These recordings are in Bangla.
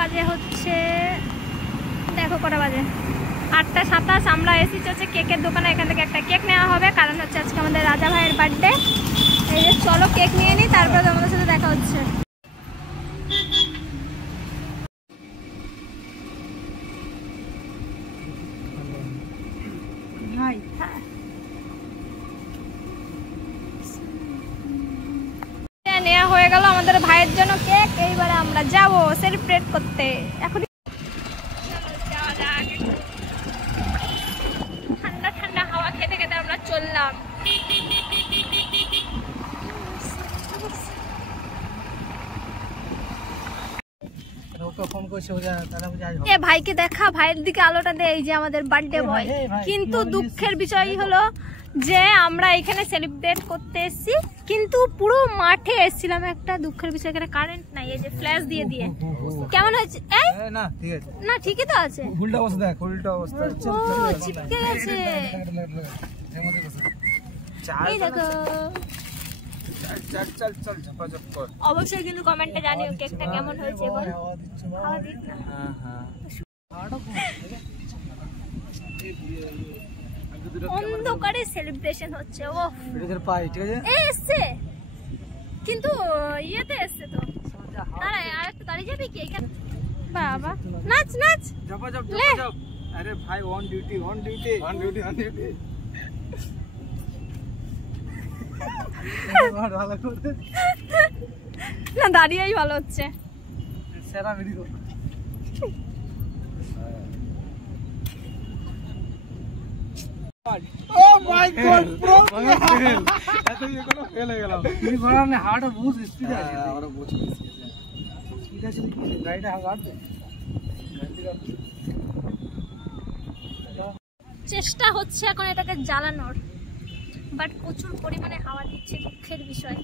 বাজে হচ্ছে, দেখো কটা বাজে, 8:27। আমরা এসেছি হচ্ছে কেকের দোকানে। এখান থেকে একটা কেক নেওয়া হবে, কারণ হচ্ছে আজকে আমাদের রাজা ভাইয়ের বার্থডে। এই যে চলো কেক নিয়ে নিই, তারপরে তোমাদের সাথে দেখা হচ্ছে। নেওয়া হয়ে গেল আমাদের ভাইয়ের জন্য কেক। এইবারে আমরা যাব সেলিব্রেট করতে। এখন ঠান্ডা ঠান্ডা হাওয়া খেতে খেতে আমরা চললাম। এ ভাইকে দেখা, ভাইয়ের দিকে আলোটা দে। এই যে আমাদের বার্থডে বয়। কিন্তু দুঃখের বিষয় হলো যে আমরা এখানে সেলিব্রেট করতে এসেছি, কিন্তু পুরো মাঠে এসেছিলাম। একটা দুঃখের বিষয়, এখানে কারেন্ট নাই। এই যে ফ্ল্যাশ দিয়ে দিয়ে কেমন হয়েছে? না ঠিক আছে, না ঠিকই তো আছে। উল্টা অবস্থা দেখ, উল্টা অবস্থা চিপকে গেছে। এই দেখো, অবশ্যই কিন্তু কমেন্টে জানিও কেকটা কেমন হয়েছে। অন্ধকারে সেলিব্রেশন হচ্ছে। ও এসছে, কিন্তু ইয়েতে এসছে তো। আর একটু দাঁড়িয়ে যাবি কি? বাবা নাচ নাচ। আরে ভাই on duty, on duty, on duty, on duty. না দাঁড়িয়েই ভালো হচ্ছে। সেরা video. Oh my God, bro! এত ইয়ে করে ফেল হয়ে গেল। তুমি বলার না, হাওয়াটা বহুত স্পিড আছে। হাওয়াটা বহুত স্পিড আছে। গাড়িটা হাওয়া আছে। চেষ্টা হচ্ছে এখন এটাকে জ্বালানোর, বাট প্রচুর পরিমাণে হাওয়া দিচ্ছে। দুঃখের বিষয়।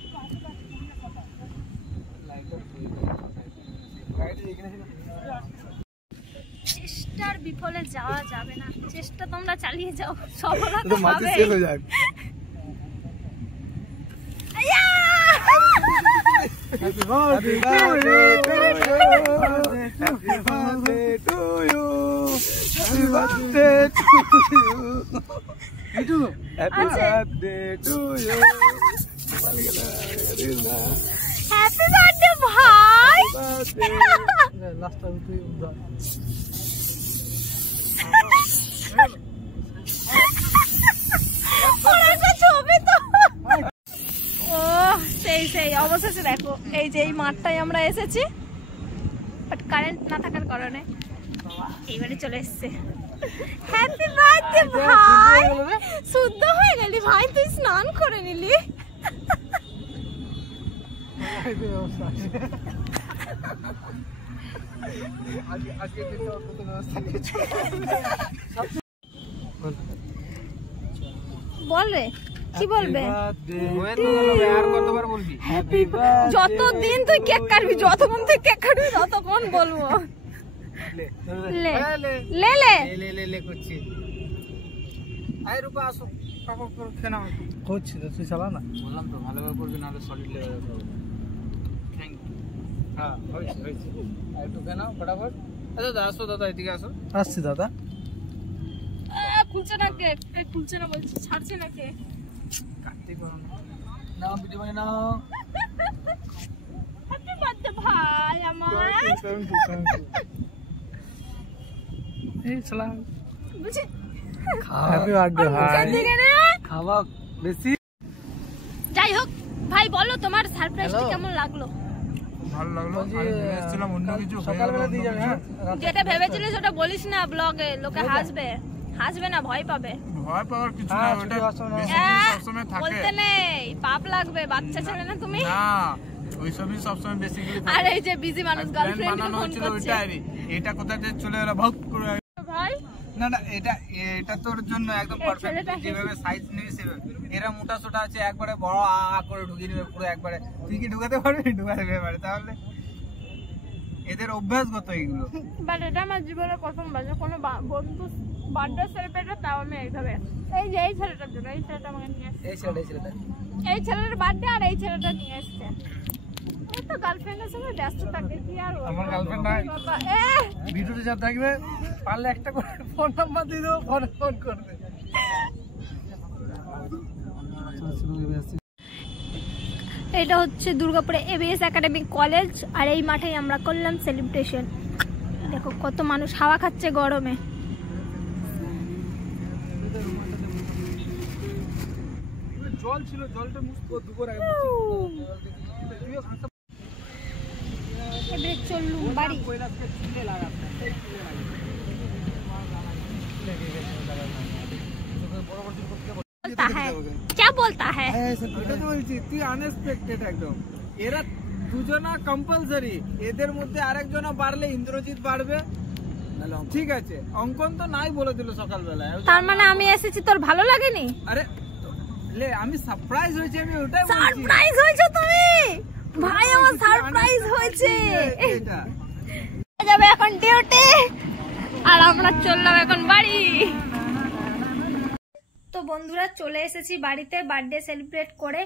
চেষ্টার বিফলে যাওয়া যাবে না। চেষ্টা তোমরা চালিয়ে যাও, সফলতা পাবে। Happy birthday to you. Happy birthday to you. Happy birthday to you. Happy birthday to you. Happy birthday ভাই। Last time তুই ছবি তো। ও সেই সেই অবশেষে দেখো, এই যে এই মাঠটায় আমরা এসেছি, বাট কারেন্ট না থাকার কারণে এইবারে চলে এসছে। হ্যাপি বার্থডে ভাই। শুদ্ধ হয়ে গেলি ভাই, তুই স্নান করে নিলি। বল রে, কি বলবে? যতদিন তুই কেক কাটবি, যতক্ষণ তুই কেক কাটবি ততক্ষণ বলবো। লে লে লে লে করছি। আয় রূপা আসো, পাপা করে খেনা করছি তো, তুই চালা না। বললাম তো ভালোভাবে করবি, নাহলে সলিড লেগে যাবে। Thank you. হ্যাঁ হয়েছে হয়েছে। একটু খেনাও ফটাফট। দাদা আসো, দাদা এদিকে আসো। আসছি দাদা। খুলছে না কেক, খুলছে না বলছি, ছাড়ছে না কেক। কাটতে পারো না। নাও ভিডিও বানিয়ে নাও। হ্যাপি বার্থডে ভাই আমার। এই চলা বুঝি। হ্যাপি বার্থডে ভাই। খাওয়া বেশি। যাই হোক ভাই, বলো তোমার সারপ্রাইজটা কেমন লাগলো? ভালো লাগলো। আমি ভেবেছিলাম অন্য কিছু, সকালবেলা দিয়ে যাবে। যেটা ভেবেছিলিস ওটা বলিস না ব্লগে, লোকে হাসবে। হাসবে না, ভয় পাবে। ভয় পাওয়ার কিছু না, ওটা বেশি সবসময় থাকে। বলতে নেই, পাপ লাগবে। বাচ্চা ছেলে না তুমি? না, ওই সবই সবসময় বেসিক্যালি থাকে। আর এই যে বিজি মানুষ গার্লফ্রেন্ড ফোন করছে। এটা কোথা থেকে চলে এলো ভক করে ভাই। না না, এটা তোর জন্য একদম পারফেক্ট। যেভাবে সাইজ নিবি সেভাবে। এরা মোটা সোটা আছে, একবারে বড় আ করে ঢুকিয়ে নেবে পুরো একবারে। তুই কি ঢুকাতে পারবি? ঢুকাতে পারবে। তাহলে এদের অভ্যাসগত এইগুলো। বাট এটা আমার জীবনে প্রথম বার কোনো বন্ধু বার্থডে সেলিব্রেট, তাও আমি এইভাবে। এই যে এই ছেলেটার জন্য, এই ছেলেটা আমাকে নিয়ে আসছে। এই ছেলেটার বার্থডে, আর এই ছেলেটা নিয়ে আসছে। তো গার্লফ্রেন্ডের সঙ্গে ব্যস্ত থাকে কি আর আমার গার্লফ্রেন্ড নাই ভিডিওতে যা থাকবে পারলে একটা করে ফোন নাম্বার দিয়ে দেবো, ফোনে ফোন করবে। এটা হচ্ছে দুর্গাপুরে এবিএস একাডেমিক কলেজ, আর এই মাঠেই আমরা করলাম সেলিব্রেশন। দেখো কত মানুষ হাওয়া খাচ্ছে গরমে। জল ছিল, জলটা দুপুর আগে এবারে চললুম বাড়ি। क्या बोलता है? তুই আনএক্সপেক্টেড একদম। এরা দুজনা কম্পালসারি, এদের মধ্যে আরেকজনা বাড়লে ইন্দ্রজিৎ বাড়বে, ঠিক আছে? অঙ্কন তো নাই বলে দিল সকালবেলায়। তার মানে আমি এসেছি, তোর ভালো লাগেনি? আরে লে, আমি সারপ্রাইজ হয়েছে, আমি ওটাই বলছি। সারপ্রাইজ হয়েছে তুমি? ভাই আমার সারপ্রাইজ হয়েছে। এটা যাবে এখন ডিউটি, আর আমরা চললাম এখন বাড়ি। তো বন্ধুরা চলে এসেছি বাড়িতে বার্থডে সেলিব্রেট করে।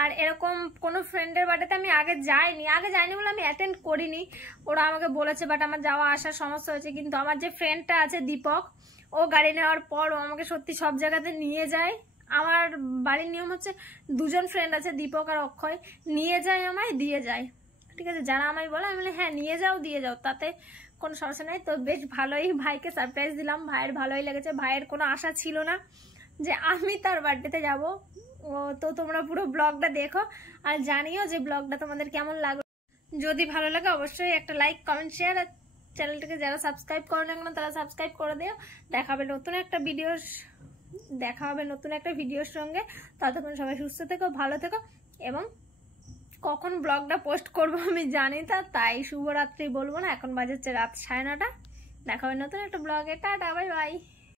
আর এরকম কোনো ফ্রেন্ডের বার্থডেতে আমি আগে যাইনি বলে আমি অ্যাটেন্ড করিনি, ওরা আমাকে বলেছে, বাট আমার যাওয়া আসার সমস্যা হয়েছে। কিন্তু আমার যে ফ্রেন্ডটা আছে দীপক, ও গাড়ি নেওয়ার পর ও আমাকে সত্যি সব জায়গাতে নিয়ে যায়। আমার বাড়ির নিয়ম হচ্ছে দুজন ফ্রেন্ড আছে, দীপক আর অক্ষয়, নিয়ে যায় আমায়, দিয়ে যায়, ঠিক আছে? যারা আমায় বলে আমি বলি হ্যাঁ নিয়ে যাও, দিয়ে যাও, তাতে কোনো সমস্যা নেই। তো বেশ ভালোই ভাইকে সারপ্রাইজ দিলাম, ভাইয়ের ভালোই লেগেছে। ভাইয়ের কোনো আশা ছিল না যে আমি তার বার্থডেতে যাব। তো তোমরা পুরো ব্লগটা দেখো আর জানিও যে ব্লগটা তোমাদের কেমন লাগলো। যদি ভালো লাগে অবশ্যই একটা লাইক, কমেন্ট, শেয়ার, আর চ্যানেলটাকে যারা সাবস্ক্রাইব করো না কেন তারা সাবস্ক্রাইব করে দিও। দেখা হবে নতুন একটা ভিডিওর সঙ্গে। ততক্ষণ সবাই সুস্থ থেকো, ভালো থেকো, এবং কখন ব্লগটা পোস্ট করবো আমি জানি না, তাই শুভরাত্রি বলবো না, এখন বাজাচ্ছে রাত 9:30। দেখা হবে নতুন একটা ব্লগে। Tata, bye bye.